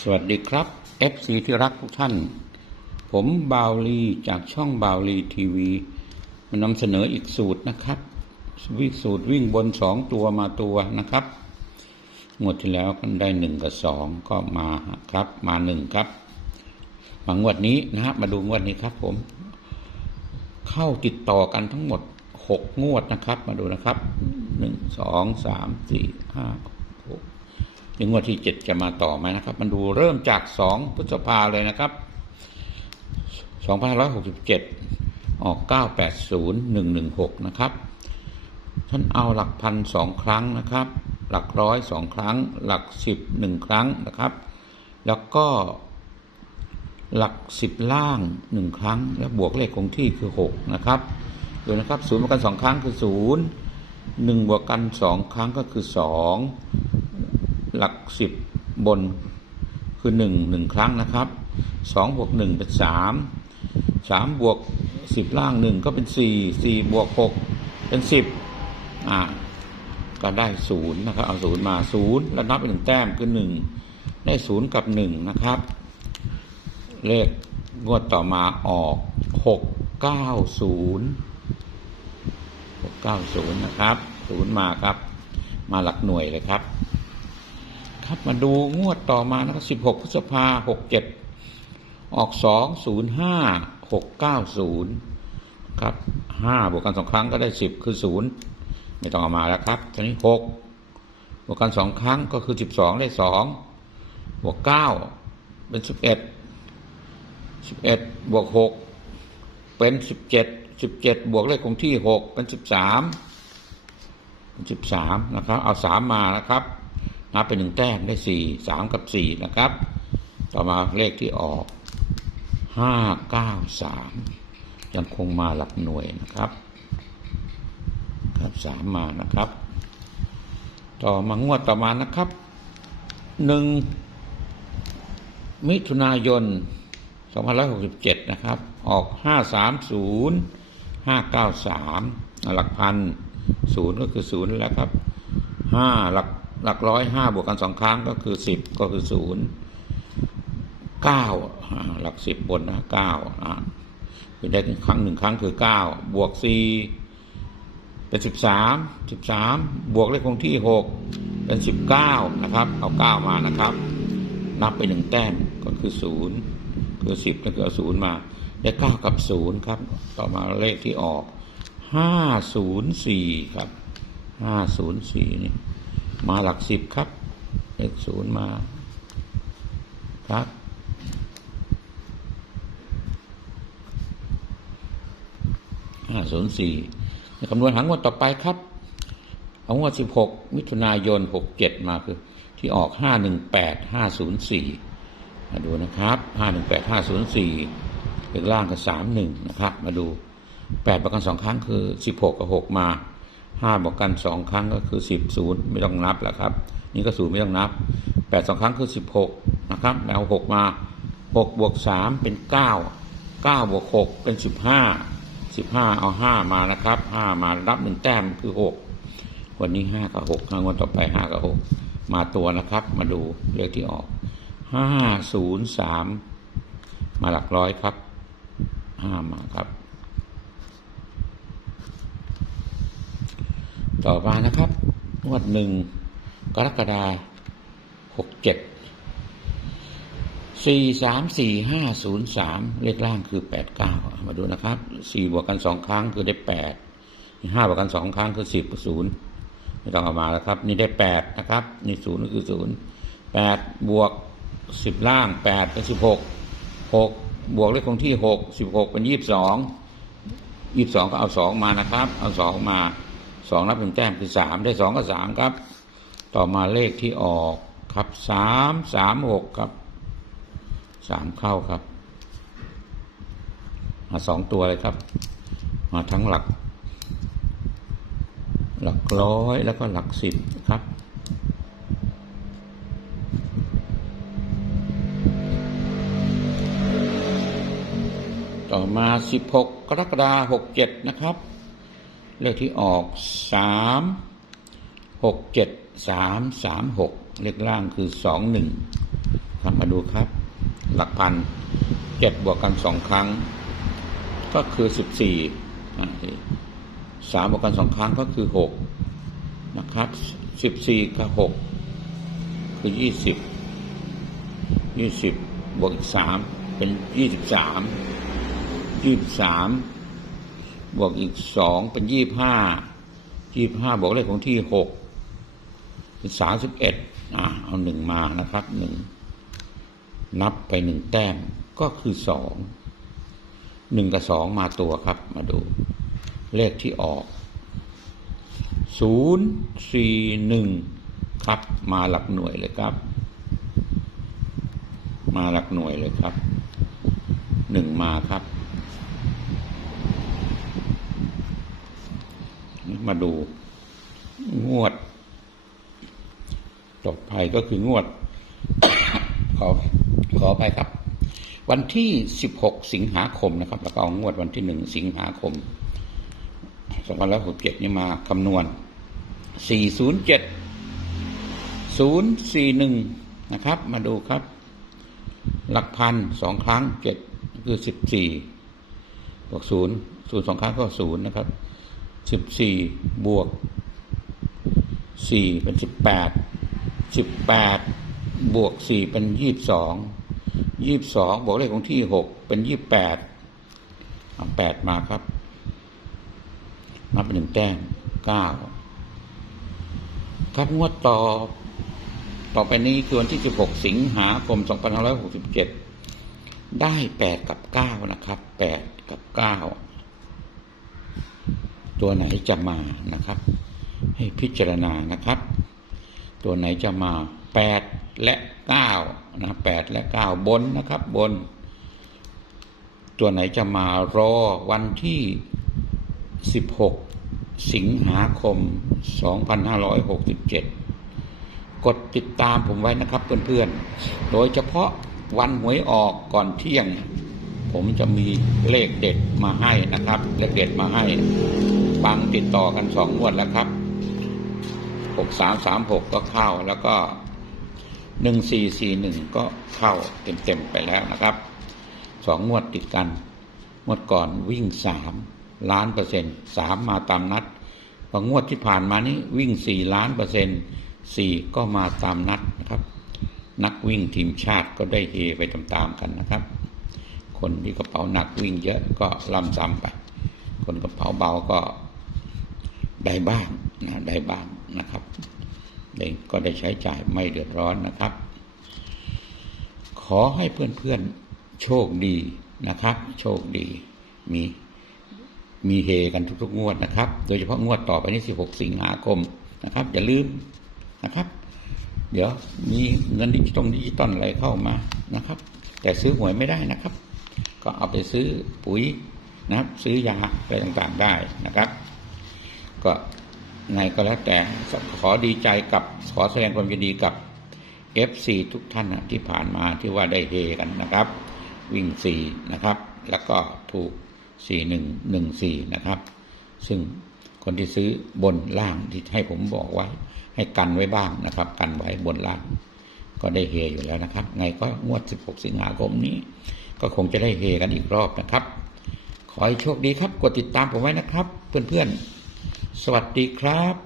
สวัสดีครับ FC ที่รักทุกท่าน ผมบาวลีจากช่องบาวลีทีวีมานำเสนออีกสูตรนะครับวิสูตรวิ่งบนสองตัวมาตัวนะครับงวดที่แล้วกันได้หนึ่งกับสองก็มาครับมาหนึ่งครับมางวดนี้นะฮะมาดูงวดนี้ครับ ผม เข้าติดต่อกันทั้งหมดหกงวดนะครับ มาดูนะครับหนึ่งสองสามสี่ห้า ถึงวันที่เจ็ดจะมาต่อไหมนะครับ มันดูเริ่มจากสองพฤษภาเลยนะครับสองพันร้อยหกสิบเจ็ดออกเก้าแปดศูนย์หนึ่งหนึ่งหกนะครับ ท่านเอาหลักพันสองครั้งนะครับ หลักร้อยสองครั้ง หลักสิบหนึ่งครั้งนะครับ แล้วก็หลักสิบล่างหนึ่งครั้ง และบวกเลขคงที่คือหกนะครับดูนะครับศูนย์บวกกันสองครั้งคือศูนย์หนึ่งบวกกันสองครั้งก็คือสอง หลักสิบบนคือหนึ่งหนึ่งครั้งนะครับสองบวกหนึ่งเป็นสามสามบวกสิบล่างหนึ่งก็เป็นสี่สี่บวกหกเป็นสิบอ่าก็ได้ศูนย์นะครับเอาศูนย์มาศูนย์แล้วนับเป็นหนึ่งแต้มคือหนึ่งได้ศูนย์กับหนึ่งนะครับ เลขงวดต่อมาออกหกเก้าศูนย์หกเก้าศูนย์นะครับศูนย์มาครับ มาหลักหน่วยเลยครับ ครับมาดูงวดต่อมานะครับ16พฤษภา67ออก2 05 690ครับ5บวกกัน2ครั้งก็ได้10คือ0ไม่ต้องเอามาแล้วครับทีนี้6บวกกัน2ครั้งก็คือ12ได้2บวก9เป็น11 11บวก6เป็น17 17บวกเลขคงที่6เป็น13เป็น13นะครับ เอา3มานะครับ นับเป็นหนึ่งแต้มได้สี่สามกับสี่นะครับ ต่อมาเลขที่ออกห้าเก้าสามยังคงมาหลักหน่วยนะครับ ครับสามมานะครับ ต่อมางวดต่อมานะครับหนึ่งมิถุนายน2567 นะครับ ออก 530 593 หลักพันศูนย์ก็คือศูนย์แล้วครับห้าหลัก หลักร้อยห้าบวกกันสองครั้งก็คือสิบก็คือศูนย์เก้าหลักสิบบนนะเก้าอ่าคือได้ครั้งหนึ่งครั้งคือเก้าบวกสี่เป็นสิบสามสิบสามบวกเลขคงที่หกเป็นสิบเก้านะครับเอาเก้ามานะครับ นับไปหนึ่งแต้มก็คือศูนย์คือสิบแล้วก็เอาศูนย์มา ได้เก้ากับศูนย์ครับ ต่อมาเลขที่ออกห้าศูนย์สี่ครับห้าศูนย์สี่นี่ มาหลักสิบครับเลขศูนย์มาครับห้าศูนย์สี่คำนวณหางวดต่อไปครับ เอางวดสิบหกมิถุนายนหกเจ็ดมาคือ ที่ออกห้าหนึ่งแปดห้าศูนย์สี่มาดูนะครับห้าหนึ่งแปดห้าศูนย์สี่เลขล่างกับสามหนึ่งนะครับ มาดูแปดประกันสองครั้งคือสิบหกกับหกมา ห้าบวกกันสองครั้งก็คือสิบศูนย์ไม่ต้องนับแล้วครับ นี่ก็ศูนย์ไม่ต้องนับแปดสองครั้งคือสิบหกนะครับแล้วหกมาหกบวกสามเป็นเก้าเก้าบวกหกเป็นสิบห้าสิบห้าเอาห้ามานะครับห้ามารับหนึ่งแต้มคือหกวันนี้ห้ากับหกงวดต่อไปห้ากับหกมาตัวนะครับ มาดูเลขที่ออกห้าศูนย์สามมาหลักร้อยครับห้ามาครับ ต่อมานะครับงวดหนึ่งกรกฎาหกเจ็ดสี่สามสี่ห้าศูนย์สามเลขล่างคือแปดเก้ามาดูนะครับสี่บวกกันสองครั้งคือได้แปดห้าบวกกันสองครั้งคือสิบกับศูนย์ไม่ต้องเอามาแล้วครับ นี่ได้แปดนะครับ นี่ศูนย์ก็คือศูนย์แปดบวกสิบล่างแปดเป็นสิบหกหกบวกเลขคงที่หกสิบหกเป็นยี่สิบสองยี่สิบสองก็เอาสองมานะครับ เอาสองมา สองนับหนึ่งแต้มคือสามได้สองกับสามครับ ต่อมาเลขที่ออกครับสามสามหกครับสามเข้าครับ มาสองตัวเลยครับ มาทั้งหลัก หลักร้อยแล้วก็หลักสิบครับต่อมาสิบหกกรกฎาหกเจ็ดนะครับ เลขที่ออกสามหกเจ็ดสามสามหกเลขล่างคือสองหนึ่งครับมาดูครับ หลักพันเจ็ดบวกกันสองครั้ง ก็คือสิบสี่สามบวกกันสองครั้งก็คือหกนะครับสิบสี่กับหกคือยี่สิบยี่สิบบวกสามเป็นยี่สิบสามยี่สิบสาม บวกอีกสองเป็นยี่บห้ายี่บห้าบวกเลขของที่หกเป็นสามสิบเอ็ดอะเอาหนึ่งมานะครับหนึ่งนับไปหนึ่งแต้มก็คือสองหนึ่งกับสองมาตัวครับ มาดู เลขที่ออกศูนย์สี่หนึ่งครับ มาหลักหน่วยเลยครับ มาหลักหน่วยเลยครับหนึ่งมาครับ มาดู งวด ต่อไปก็คืองวด ขอขอไปครับ วันที่16สิงหาคมนะครับ แล้วก็เอางวดวันที่1สิงหาคม2567นี่มาคำนวณ407 041นะครับ มาดูครับ หลักพันสองครั้งเจ็ดคือสิบสี่บวกศูนย์ศูนย์สองครั้งก็ศูนย์นะครับ สิบสี่บวกสี่เป็นสิบแปดสิบแปดบวกสี่เป็นยี่สิบสองยี่สิบสองบวกเลขของที่หกเป็นยี่สิบแปดเอาแปดมาครับ นับเป็นหนึ่งแต้มเก้าครับงวดต่อ ต่อไปนี้คือวันที่16สิงหาคม2567ได้8กับ9นะครับ8กับ9 ตัวไหนจะมานะครับ ให้พิจารณานะครับ ตัวไหนจะมา 8 และ9นะ8และ 9 บนนะครับบน ตัวไหนจะมารอวันที่ 16 สิงหาคม 2567 กดติดตามผมไว้นะครับเพื่อนๆ โดยเฉพาะวันหวยออกก่อนเที่ยง ผมจะมีเลขเด็ดมาให้นะครับ เลขเด็ดมาให้ปังติดต่อกันสองงวดแล้วครับหกสามสามหกก็เข้าแล้วก็หนึ่งสี่สี่หนึ่งก็เข้าเต็มๆไปแล้วนะครับสองงวดติดกันงวดก่อนวิ่งสามล้านเปอร์เซ็นต์สามมาตามนัดพองวดที่ผ่านมานี้วิ่งสี่ล้านเปอร์เซ็นต์สี่ก็มาตามนัดนะครับ นักวิ่งทีมชาติก็ได้เฮไปตามๆกันนะครับ คนที่กระเป๋าหนักวิ่งเยอะก็ล่ำซ้ำไป คนกระเป๋าเบาก็ได้บ้างนะได้บ้างนะครับได้ก็ได้ใช้จ่ายไม่เดือดร้อนนะครับ ขอให้เพื่อนๆโชคดีนะครับ โชคดีมีมีเฮกันทุกๆ งวดนะครับ โดยเฉพาะงวดต่อไปนี้16 สิงหาคมนะครับ อย่าลืมนะครับ เดี๋ยวมีเงินดิจิตอลดิจิตอลอะไรเข้ามานะครับ แต่ซื้อหวยไม่ได้นะครับ ก็เอาไปซื้อปุ๋ยนะครับ ซื้อยาอะไรต่างๆได้นะครับ ก็ไงก็แล้วแต่ขอดีใจกับขอแสดงความยินดีกับ FC ทุกท่านนะที่ผ่านมาที่ว่าได้เฮกันนะครับ วิ่งสี่นะครับ แล้วก็ถูกสี่หนึ่งหนึ่งสี่นะครับ ซึ่งคนที่ซื้อบนล่างที่ให้ผมบอกไว้ให้กันไว้บ้างนะครับ กันไว้บนล่าง ก็ได้เฮอยู่แล้วนะครับ ไงก็งวด 16 สิงหาคมนี้ ก็คงจะได้เฮกันอีกรอบนะครับ ขอให้โชคดีครับ กดติดตามผมไว้นะครับ เพื่อนๆ สวัสดีครับ